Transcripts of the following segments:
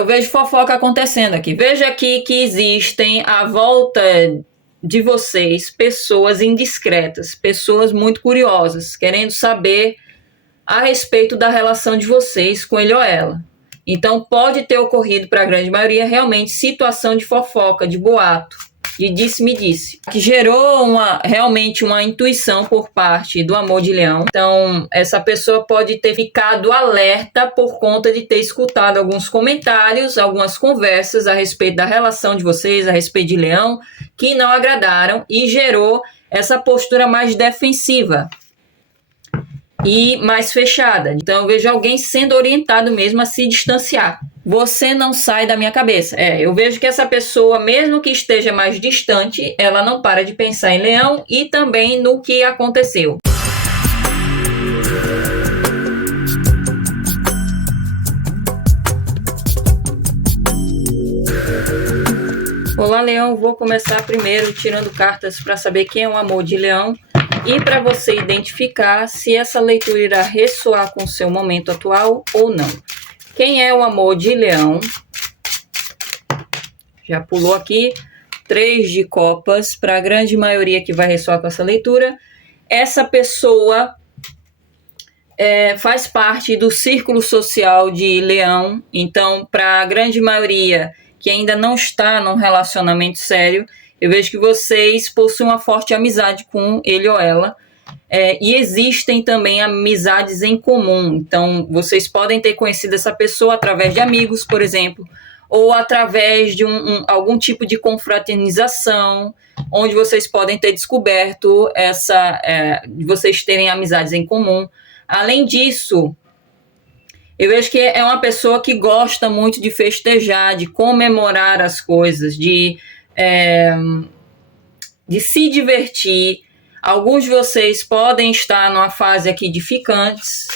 eu vejo fofoca acontecendo aqui. Veja aqui que existem à volta de vocês pessoas indiscretas, pessoas muito curiosas, querendo saber a respeito da relação de vocês com ele ou ela. Então, pode ter ocorrido para a grande maioria realmente situação de fofoca, de boato, de disse-me-disse, que gerou realmente uma intuição por parte do amor de leão. Então, essa pessoa pode ter ficado alerta por conta de ter escutado alguns comentários, algumas conversas a respeito da relação de vocês, a respeito de leão, que não agradaram e gerou essa postura mais defensiva e mais fechada. Então, eu vejo alguém sendo orientado mesmo a se distanciar. Você não sai da minha cabeça. Eu vejo que essa pessoa, mesmo que esteja mais distante, ela não para de pensar em leão e também no que aconteceu. Olá, leão. Vou começar primeiro tirando cartas para saber quem é o amor de leão. E para você identificar se essa leitura irá ressoar com o seu momento atual ou não. Quem é o amor de leão? Já pulou aqui. 3 de copas. Para a grande maioria que vai ressoar com essa leitura. Essa pessoa faz parte do círculo social de leão. Então, para a grande maioria que ainda não está num relacionamento sério, eu vejo que vocês possuem uma forte amizade com ele ou ela. E existem também amizades em comum. Então, vocês podem ter conhecido essa pessoa através de amigos, por exemplo, ou através de algum tipo de confraternização, onde vocês podem ter descoberto de vocês terem amizades em comum. Além disso, eu vejo que é uma pessoa que gosta muito de festejar, de comemorar as coisas, de se divertir. Alguns de vocês podem estar numa fase aqui de ficantes.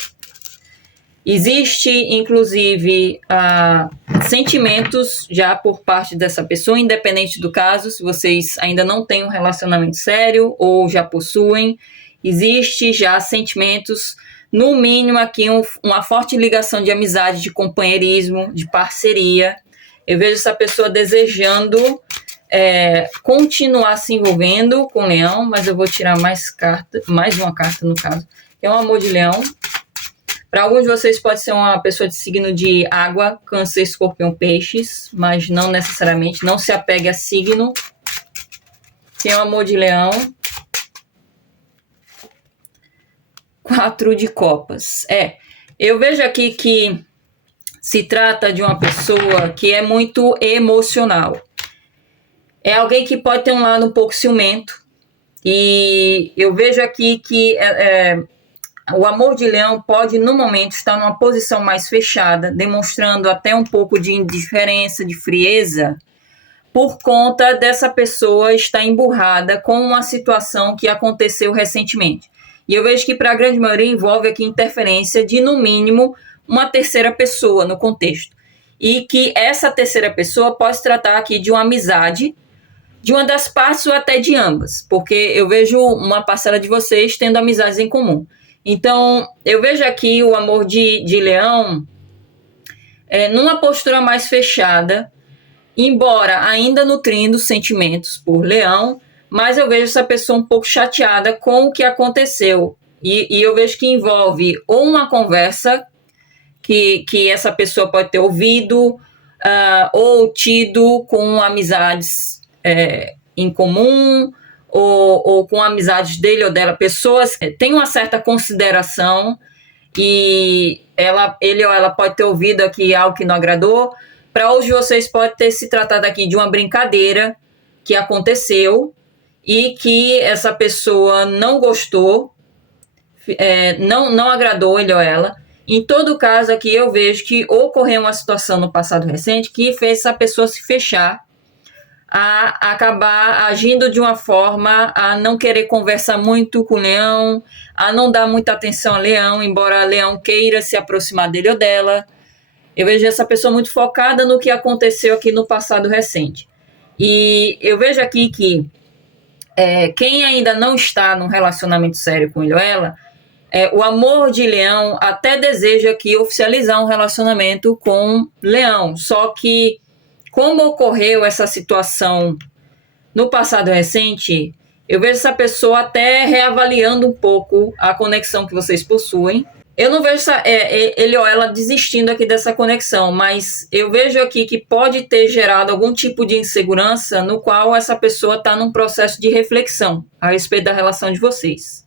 Existe, inclusive, sentimentos já por parte dessa pessoa, independente do caso, se vocês ainda não têm um relacionamento sério ou já possuem. Existe já sentimentos, no mínimo aqui, uma forte ligação de amizade, de companheirismo, de parceria. Eu vejo essa pessoa desejando continuar se envolvendo com o leão, mas eu vou tirar mais uma carta no caso. É um amor de leão. Para alguns de vocês pode ser uma pessoa de signo de água, câncer, escorpião, peixes, mas não necessariamente, não se apegue a signo. Tem um amor de leão. 4 de copas. Eu vejo aqui que se trata de uma pessoa que é muito emocional. É alguém que pode ter um lado um pouco ciumento. E eu vejo aqui que o amor de leão pode, no momento, estar numa posição mais fechada, demonstrando até um pouco de indiferença, de frieza, por conta dessa pessoa estar emburrada com uma situação que aconteceu recentemente. E eu vejo que, para a grande maioria, envolve aqui interferência de, no mínimo, uma terceira pessoa no contexto. E que essa terceira pessoa pode se tratar aqui de uma amizade, de uma das partes ou até de ambas, porque eu vejo uma parcela de vocês tendo amizades em comum. Então, eu vejo aqui o amor de leão numa postura mais fechada, embora ainda nutrindo sentimentos por leão, mas eu vejo essa pessoa um pouco chateada com o que aconteceu. E eu vejo que envolve ou uma conversa que essa pessoa pode ter ouvido ou tido com amizades em comum, ou com amizades dele ou dela, pessoas têm uma certa consideração e ele ou ela pode ter ouvido aqui algo que não agradou. Para hoje vocês pode ter se tratado aqui de uma brincadeira que aconteceu e que essa pessoa não gostou, não agradou ele ou ela. Em todo caso aqui eu vejo que ocorreu uma situação no passado recente que fez essa pessoa se fechar, a acabar agindo de uma forma a não querer conversar muito com o leão, a não dar muita atenção ao leão, embora o leão queira se aproximar dele ou dela. Eu vejo essa pessoa muito focada no que aconteceu aqui no passado recente. E eu vejo aqui que quem ainda não está num relacionamento sério com ele ou ela, O amor de Leão até deseja aqui oficializar um relacionamento com Leão, só que como ocorreu essa situação no passado recente, eu vejo essa pessoa até reavaliando um pouco a conexão que vocês possuem. Eu não vejo ele ou ela desistindo aqui dessa conexão, mas eu vejo aqui que pode ter gerado algum tipo de insegurança no qual essa pessoa está num processo de reflexão a respeito da relação de vocês.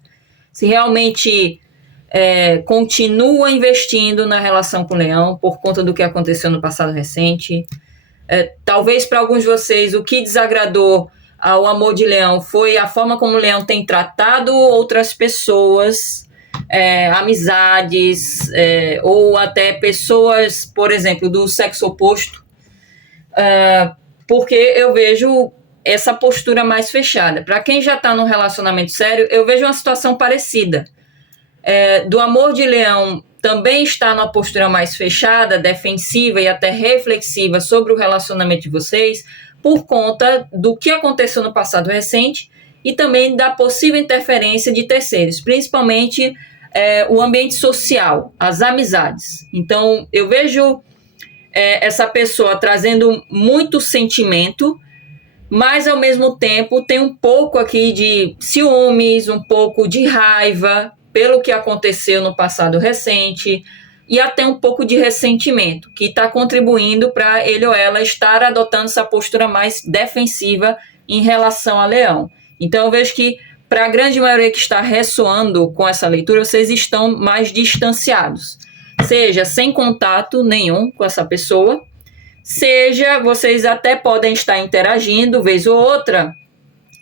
Se realmente continua investindo na relação com o Leão por conta do que aconteceu no passado recente. Talvez para alguns de vocês o que desagradou ao amor de Leão foi a forma como o Leão tem tratado outras pessoas, amizades, ou até pessoas, por exemplo, do sexo oposto, porque eu vejo essa postura mais fechada. Para quem já está num relacionamento sério, eu vejo uma situação parecida. Do amor de Leão também está numa postura mais fechada, defensiva e até reflexiva sobre o relacionamento de vocês, por conta do que aconteceu no passado recente e também da possível interferência de terceiros, principalmente o ambiente social, as amizades. Então, eu vejo essa pessoa trazendo muito sentimento, mas, ao mesmo tempo, tem um pouco aqui de ciúmes, um pouco de raiva pelo que aconteceu no passado recente, e até um pouco de ressentimento, que está contribuindo para ele ou ela estar adotando essa postura mais defensiva em relação a Leão. Então, eu vejo que, para a grande maioria que está ressoando com essa leitura, vocês estão mais distanciados. Seja sem contato nenhum com essa pessoa, seja vocês até podem estar interagindo, vez ou outra,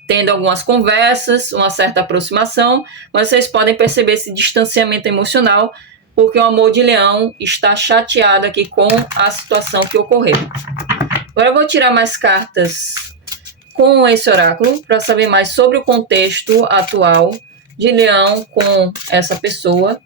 tendo algumas conversas, uma certa aproximação, mas vocês podem perceber esse distanciamento emocional, porque o amor de Leão está chateado aqui com a situação que ocorreu. Agora eu vou tirar mais cartas com esse oráculo para saber mais sobre o contexto atual de Leão com essa pessoa.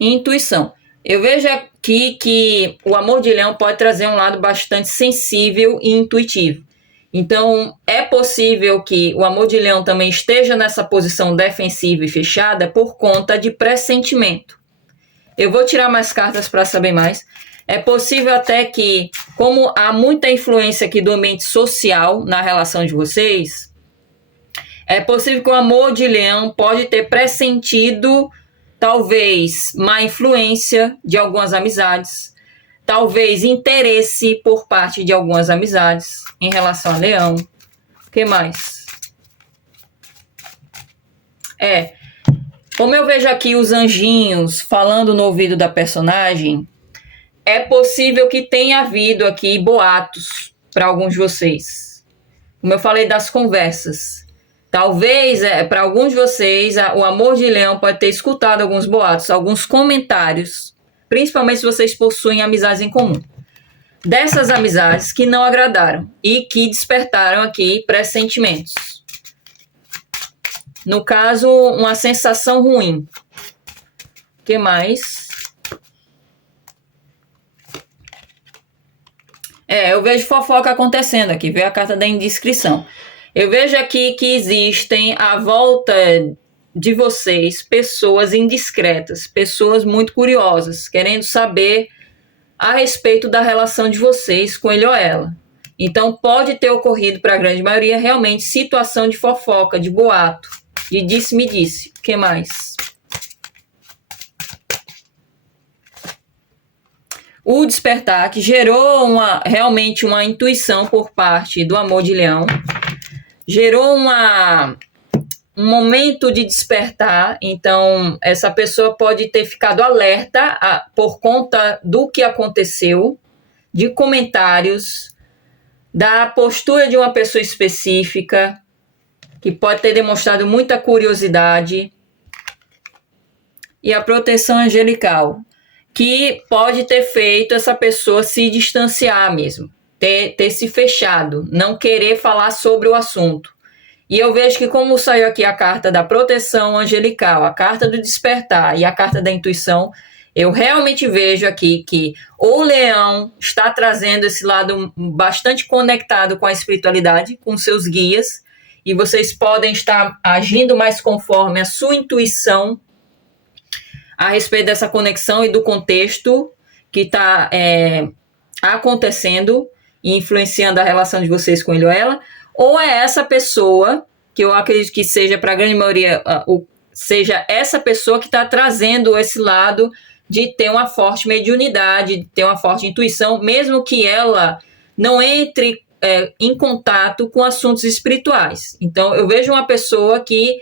Intuição. Eu vejo aqui que o amor de Leão pode trazer um lado bastante sensível e intuitivo. Então, é possível que o amor de Leão também esteja nessa posição defensiva e fechada por conta de pressentimento. Eu vou tirar mais cartas para saber mais. É possível até que, como há muita influência aqui do ambiente social na relação de vocês, é possível que o amor de Leão pode ter pressentido, talvez, má influência de algumas amizades, talvez interesse por parte de algumas amizades em relação a Leão. O que mais? Como eu vejo aqui os anjinhos falando no ouvido da personagem, é possível que tenha havido aqui boatos para alguns de vocês. Como eu falei das conversas. Talvez, para alguns de vocês, o amor de Leão pode ter escutado alguns boatos, alguns comentários, principalmente se vocês possuem amizades em comum. Dessas amizades que não agradaram e que despertaram aqui pressentimentos. No caso, uma sensação ruim. O que mais? Eu vejo fofoca acontecendo aqui, veio a carta da indiscrição. Eu vejo aqui que existem à volta de vocês pessoas indiscretas, pessoas muito curiosas, querendo saber a respeito da relação de vocês com ele ou ela. Então pode ter ocorrido para a grande maioria realmente situação de fofoca, de boato, de disse-me-disse. O que mais? O despertar, que gerou realmente uma intuição por parte do amor de Leão, gerou um momento de despertar. Então essa pessoa pode ter ficado alerta por conta do que aconteceu, de comentários, da postura de uma pessoa específica, que pode ter demonstrado muita curiosidade, e a proteção angelical, que pode ter feito essa pessoa se distanciar mesmo, ter se fechado, não querer falar sobre o assunto. E eu vejo que, como saiu aqui a carta da proteção angelical, a carta do despertar e a carta da intuição, Eu realmente vejo aqui que o leão está trazendo esse lado bastante conectado com a espiritualidade, com seus guias, e vocês podem estar agindo mais conforme a sua intuição a respeito dessa conexão e do contexto que está acontecendo e influenciando a relação de vocês com ele ou ela, ou é essa pessoa, que eu acredito que seja para a grande maioria, seja essa pessoa que está trazendo esse lado de ter uma forte mediunidade, de ter uma forte intuição, mesmo que ela não entre em contato com assuntos espirituais. Então, eu vejo uma pessoa que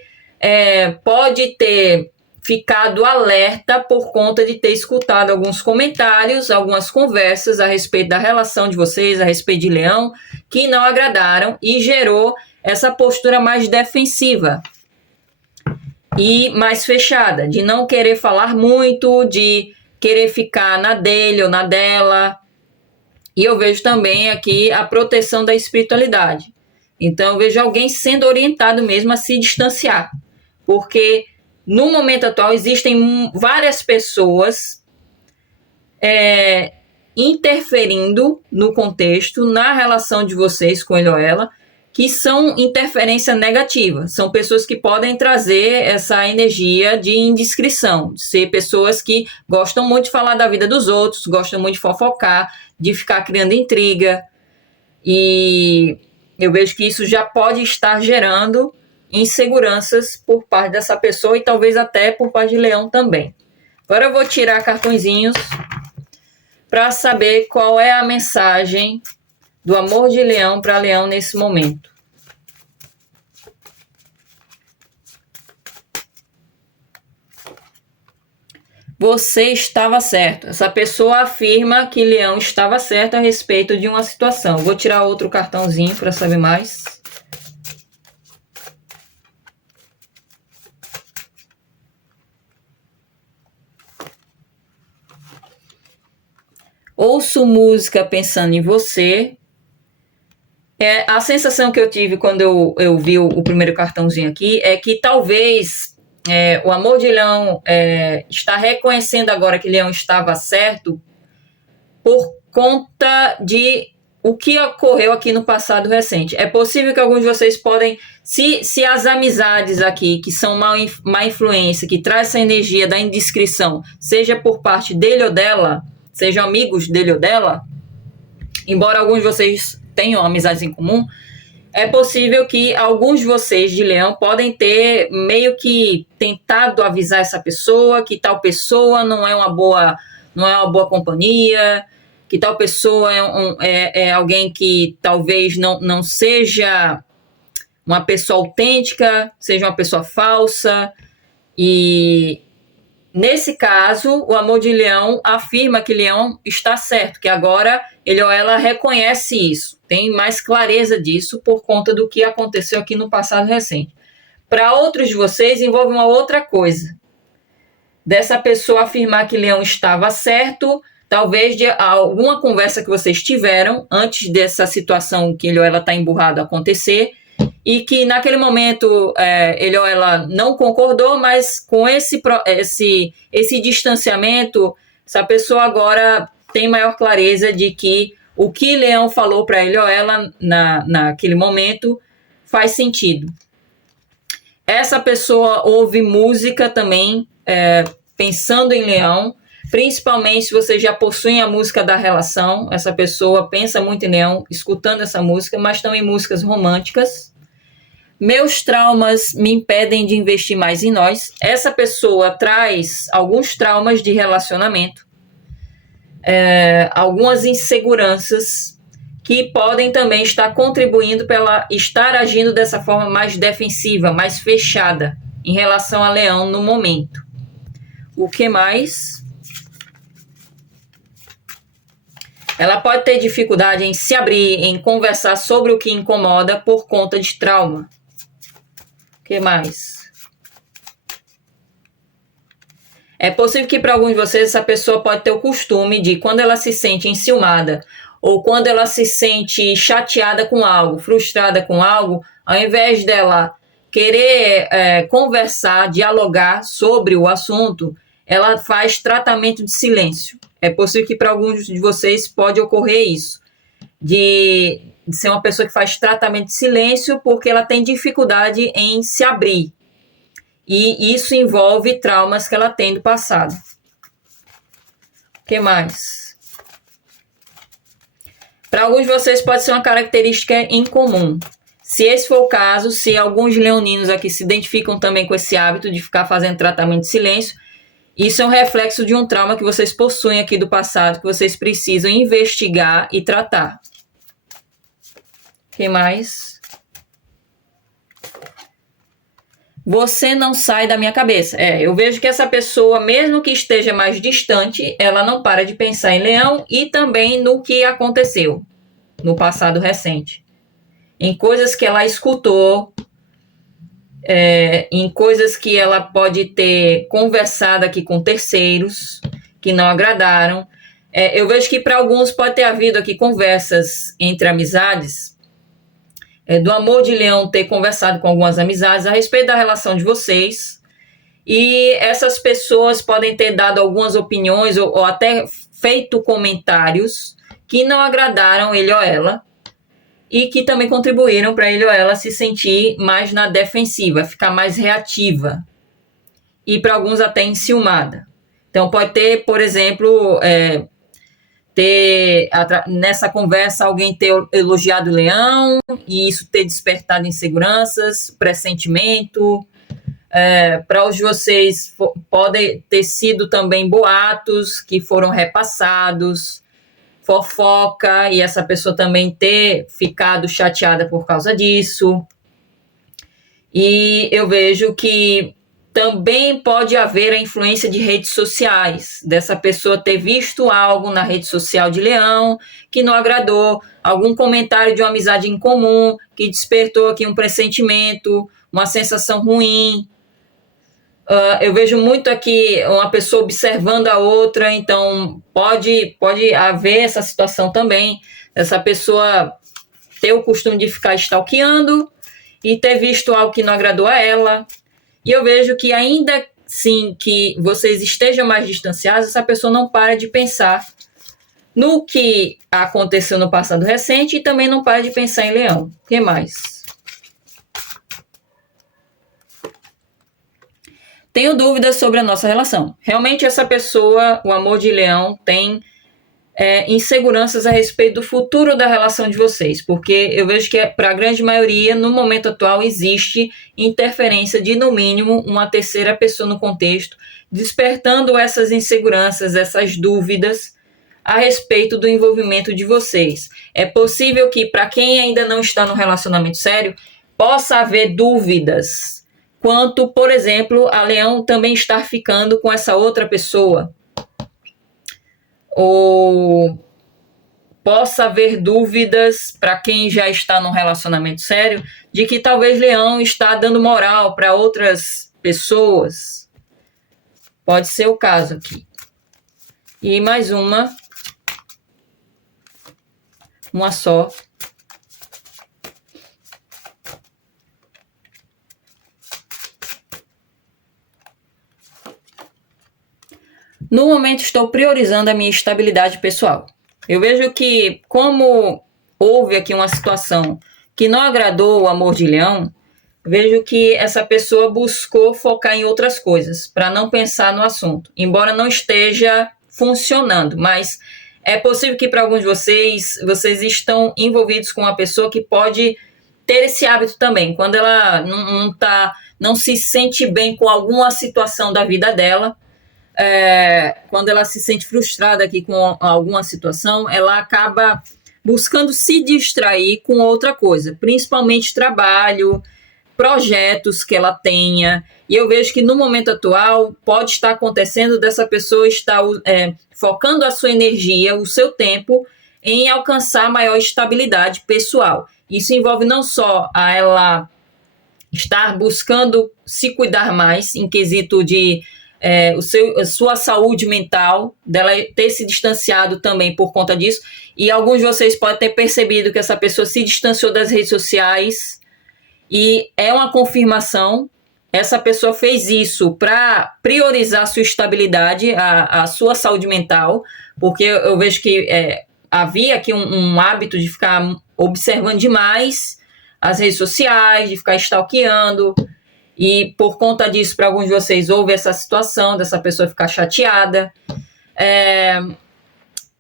pode ter ficado alerta por conta de ter escutado alguns comentários, algumas conversas a respeito da relação de vocês, a respeito de Leão, que não agradaram e gerou essa postura mais defensiva e mais fechada, de não querer falar muito, de querer ficar na dele ou na dela. E eu vejo também aqui a proteção da espiritualidade. Então eu vejo alguém sendo orientado mesmo a se distanciar, porque no momento atual existem várias pessoas interferindo no contexto, na relação de vocês com ele ou ela, que são interferência negativa. São pessoas que podem trazer essa energia de indiscrição, de ser pessoas que gostam muito de falar da vida dos outros, gostam muito de fofocar, de ficar criando intriga. E eu vejo que isso já pode estar gerando inseguranças por parte dessa pessoa e talvez até por parte de Leão também. Agora eu vou tirar cartõezinhos para saber qual é a mensagem do amor de Leão para Leão nesse momento. Você estava certo. Essa pessoa afirma que Leão estava certo a respeito de uma situação. Vou tirar outro cartãozinho para saber mais. Ouço música pensando em você. A sensação que eu tive quando eu vi o primeiro cartãozinho aqui é que talvez o amor de Leão está reconhecendo agora que Leão estava certo por conta de o que ocorreu aqui no passado recente. É possível que alguns de vocês podem, se as amizades aqui, que são má influência, que traz essa energia da indiscrição, seja por parte dele ou dela, sejam amigos dele ou dela, embora alguns de vocês tenham amizades em comum, é possível que alguns de vocês de Leão podem ter meio que tentado avisar essa pessoa que tal pessoa não é uma boa companhia, que tal pessoa é alguém que talvez não seja uma pessoa autêntica, seja uma pessoa falsa. E nesse caso, o amor de Leão afirma que Leão está certo, que agora ele ou ela reconhece isso, tem mais clareza disso por conta do que aconteceu aqui no passado recente. Para outros de vocês, envolve uma outra coisa. Dessa pessoa afirmar que Leão estava certo, talvez de alguma conversa que vocês tiveram antes dessa situação que ele ou ela está emburrado acontecer, e que naquele momento ele ou ela não concordou, mas com esse distanciamento, essa pessoa agora tem maior clareza de que o que Leão falou para ele ou ela naquele momento faz sentido. Essa pessoa ouve música também, pensando em Leão, principalmente se vocês já possuem a música da relação. Essa pessoa pensa muito em Leão, escutando essa música, mas também músicas românticas. Meus traumas me impedem de investir mais em nós. Essa pessoa traz alguns traumas de relacionamento, algumas inseguranças que podem também estar contribuindo para ela estar agindo dessa forma mais defensiva, mais fechada em relação a Leão no momento. O que mais? Ela pode ter dificuldade em se abrir, em conversar sobre o que incomoda por conta de trauma. O que mais? É possível que para alguns de vocês essa pessoa pode ter o costume de, quando ela se sente enciumada ou quando ela se sente chateada com algo, frustrada com algo, ao invés dela querer conversar, dialogar sobre o assunto, ela faz tratamento de silêncio. É possível que para alguns de vocês pode ocorrer isso, de ser uma pessoa que faz tratamento de silêncio porque ela tem dificuldade em se abrir. E isso envolve traumas que ela tem do passado. O que mais? Para alguns de vocês pode ser uma característica incomum. Se esse for o caso, se alguns leoninos aqui se identificam também com esse hábito de ficar fazendo tratamento de silêncio, isso é um reflexo de um trauma que vocês possuem aqui do passado, que vocês precisam investigar e tratar. O que mais? Você não sai da minha cabeça. Eu vejo que essa pessoa, mesmo que esteja mais distante, ela não para de pensar em Leão e também no que aconteceu no passado recente. Em coisas que ela escutou, em coisas que ela pode ter conversado aqui com terceiros, que não agradaram. Eu vejo que para alguns pode ter havido aqui conversas entre amizades, do amor de Leão ter conversado com algumas amizades a respeito da relação de vocês, e essas pessoas podem ter dado algumas opiniões ou até feito comentários que não agradaram ele ou ela, e que também contribuíram para ele ou ela se sentir mais na defensiva, ficar mais reativa, e para alguns até enciumada. Então pode ter, por exemplo, nessa conversa alguém ter elogiado o Leão e isso ter despertado inseguranças, pressentimento. Para os de vocês podem ter sido também boatos que foram repassados, fofoca, e essa pessoa também ter ficado chateada por causa disso. E eu vejo que também pode haver a influência de redes sociais, dessa pessoa ter visto algo na rede social de Leão que não agradou, algum comentário de uma amizade em comum que despertou aqui um pressentimento, uma sensação ruim. Eu vejo muito aqui uma pessoa observando a outra, então pode haver essa situação também, essa pessoa ter o costume de ficar stalkeando e ter visto algo que não agradou a ela. E eu vejo que ainda sim que vocês estejam mais distanciados, essa pessoa não para de pensar no que aconteceu no passado recente e também não para de pensar em Leão. O que mais? Tenho dúvidas sobre a nossa relação. Realmente essa pessoa, o amor de Leão, tem inseguranças a respeito do futuro da relação de vocês, porque eu vejo que para a grande maioria, no momento atual, existe interferência de, no mínimo, uma terceira pessoa no contexto, despertando essas inseguranças, essas dúvidas a respeito do envolvimento de vocês. É possível que, para quem ainda não está no relacionamento sério, possa haver dúvidas quanto, por exemplo, a Leão também estar ficando com essa outra pessoa. Ou possa haver dúvidas para quem já está num relacionamento sério de que talvez Leão está dando moral para outras pessoas. Pode ser o caso aqui. E mais uma só. No momento estou priorizando a minha estabilidade pessoal. Eu vejo que, como houve aqui uma situação que não agradou o amor de Leão, vejo que essa pessoa buscou focar em outras coisas, para não pensar no assunto, embora não esteja funcionando, mas é possível que para alguns de vocês estão envolvidos com uma pessoa que pode ter esse hábito também, quando ela não se sente bem com alguma situação da vida dela, quando ela se sente frustrada aqui com alguma situação, ela acaba buscando se distrair com outra coisa, principalmente trabalho, projetos que ela tenha. E eu vejo que no momento atual pode estar acontecendo dessa pessoa estar focando a sua energia, o seu tempo, em alcançar maior estabilidade pessoal. Isso envolve não só a ela estar buscando se cuidar mais, em quesito de a sua saúde mental, dela ter se distanciado também por conta disso, e alguns de vocês podem ter percebido que essa pessoa se distanciou das redes sociais, e é uma confirmação essa pessoa fez isso para priorizar a sua estabilidade, a sua saúde mental, porque eu vejo que havia aqui um hábito de ficar observando demais as redes sociais, de ficar stalkeando, e por conta disso, para alguns de vocês, houve essa situação dessa pessoa ficar chateada.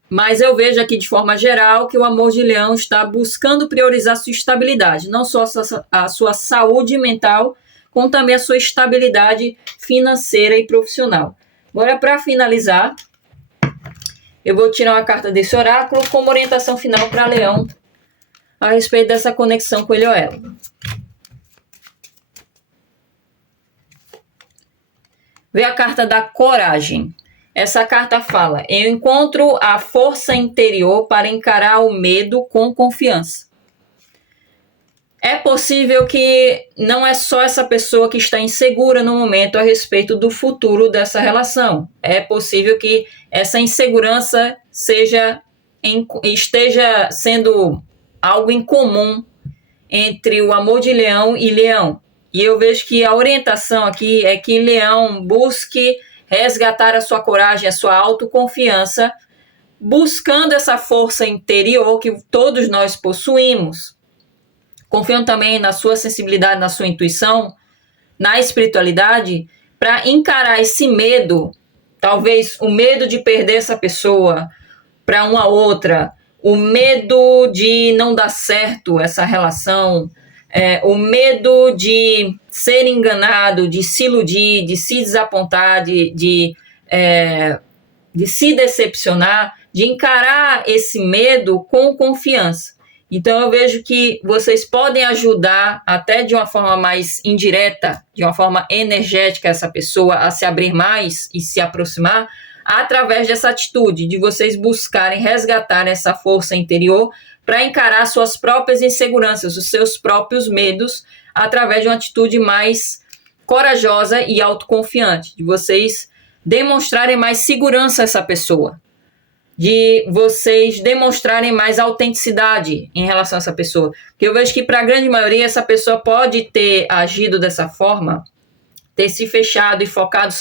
Mas eu vejo aqui de forma geral que o amor de leão está buscando priorizar sua estabilidade, não só a sua saúde mental, como também a sua estabilidade financeira e profissional. Agora, para finalizar, eu vou tirar uma carta desse oráculo como orientação final para leão a respeito dessa conexão com ele ou ela. Vê a carta da coragem. Essa carta fala: eu encontro a força interior para encarar o medo com confiança. É possível que não é só essa pessoa que está insegura no momento a respeito do futuro dessa relação. É possível que essa insegurança esteja sendo algo em comum entre o amor de leão e leão. E eu vejo que a orientação aqui é que leão busque resgatar a sua coragem, a sua autoconfiança, buscando essa força interior que todos nós possuímos. Confiando também na sua sensibilidade, na sua intuição, na espiritualidade, para encarar esse medo, talvez o medo de perder essa pessoa para uma outra, o medo de não dar certo essa relação, o medo de ser enganado, de se iludir, de se desapontar, de se decepcionar, de encarar esse medo com confiança. Então eu vejo que vocês podem ajudar até de uma forma mais indireta, de uma forma energética essa pessoa a se abrir mais e se aproximar através dessa atitude de vocês buscarem resgatar essa força interior para encarar suas próprias inseguranças, os seus próprios medos, através de uma atitude mais corajosa e autoconfiante, de vocês demonstrarem mais segurança a essa pessoa, de vocês demonstrarem mais autenticidade em relação a essa pessoa. Porque eu vejo que para a grande maioria essa pessoa pode ter agido dessa forma, ter se fechado e focado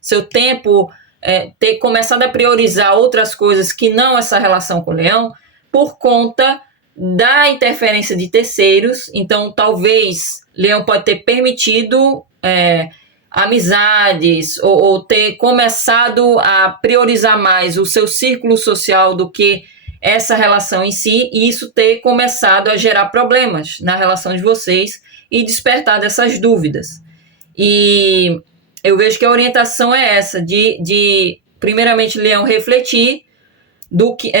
seu tempo, ter começado a priorizar outras coisas que não essa relação com o leão, por conta da interferência de terceiros. Então, talvez leão pode ter permitido amizades ou ter começado a priorizar mais o seu círculo social do que essa relação em si, e isso ter começado a gerar problemas na relação de vocês e despertar dessas dúvidas. E eu vejo que a orientação é essa, de primeiramente, leão, refletir do que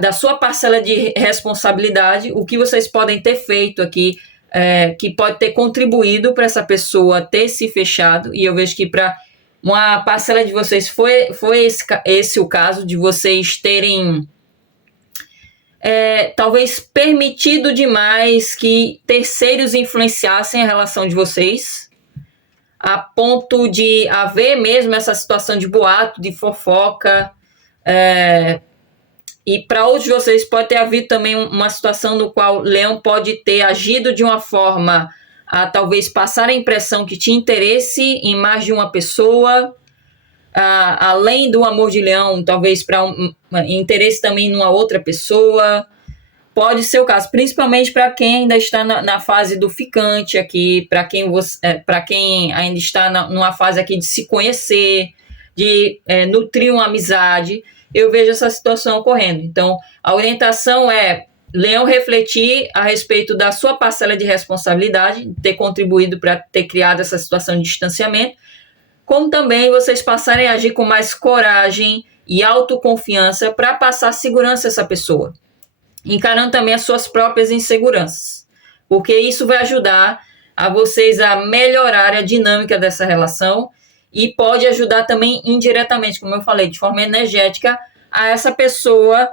da sua parcela de responsabilidade, o que vocês podem ter feito aqui, que pode ter contribuído para essa pessoa ter se fechado. E eu vejo que para uma parcela de vocês foi esse o caso, de vocês terem talvez permitido demais que terceiros influenciassem a relação de vocês, a ponto de haver mesmo essa situação de boato, de fofoca. E para outros de vocês pode ter havido também uma situação no qual leão pode ter agido de uma forma a talvez passar a impressão que tinha interesse em mais de uma pessoa, além do amor de leão, talvez para interesse também numa outra pessoa. Pode ser o caso, principalmente para quem ainda está na fase do ficante aqui, para quem ainda está numa fase aqui de se conhecer, de nutrir uma amizade. Eu vejo essa situação ocorrendo. Então, a orientação é leão refletir a respeito da sua parcela de responsabilidade, ter contribuído para ter criado essa situação de distanciamento, como também vocês passarem a agir com mais coragem e autoconfiança para passar segurança a essa pessoa, encarando também as suas próprias inseguranças, porque isso vai ajudar a vocês a melhorar a dinâmica dessa relação e pode ajudar também indiretamente, como eu falei, de forma energética, a essa pessoa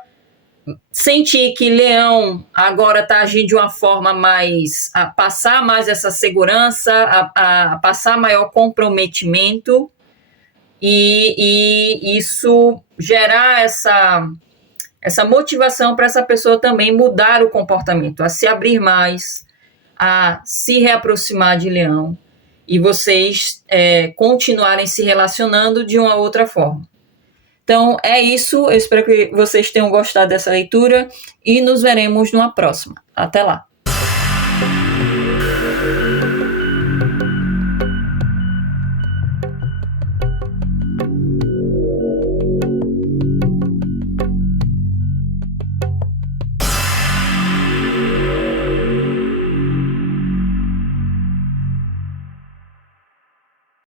sentir que leão agora está agindo de uma forma mais, a passar mais essa segurança, a passar maior comprometimento, e isso gerar essa motivação para essa pessoa também mudar o comportamento, a se abrir mais, a se reaproximar de leão e vocês continuarem se relacionando de uma outra forma. Então, é isso. Eu espero que vocês tenham gostado dessa leitura e nos veremos numa próxima. Até lá!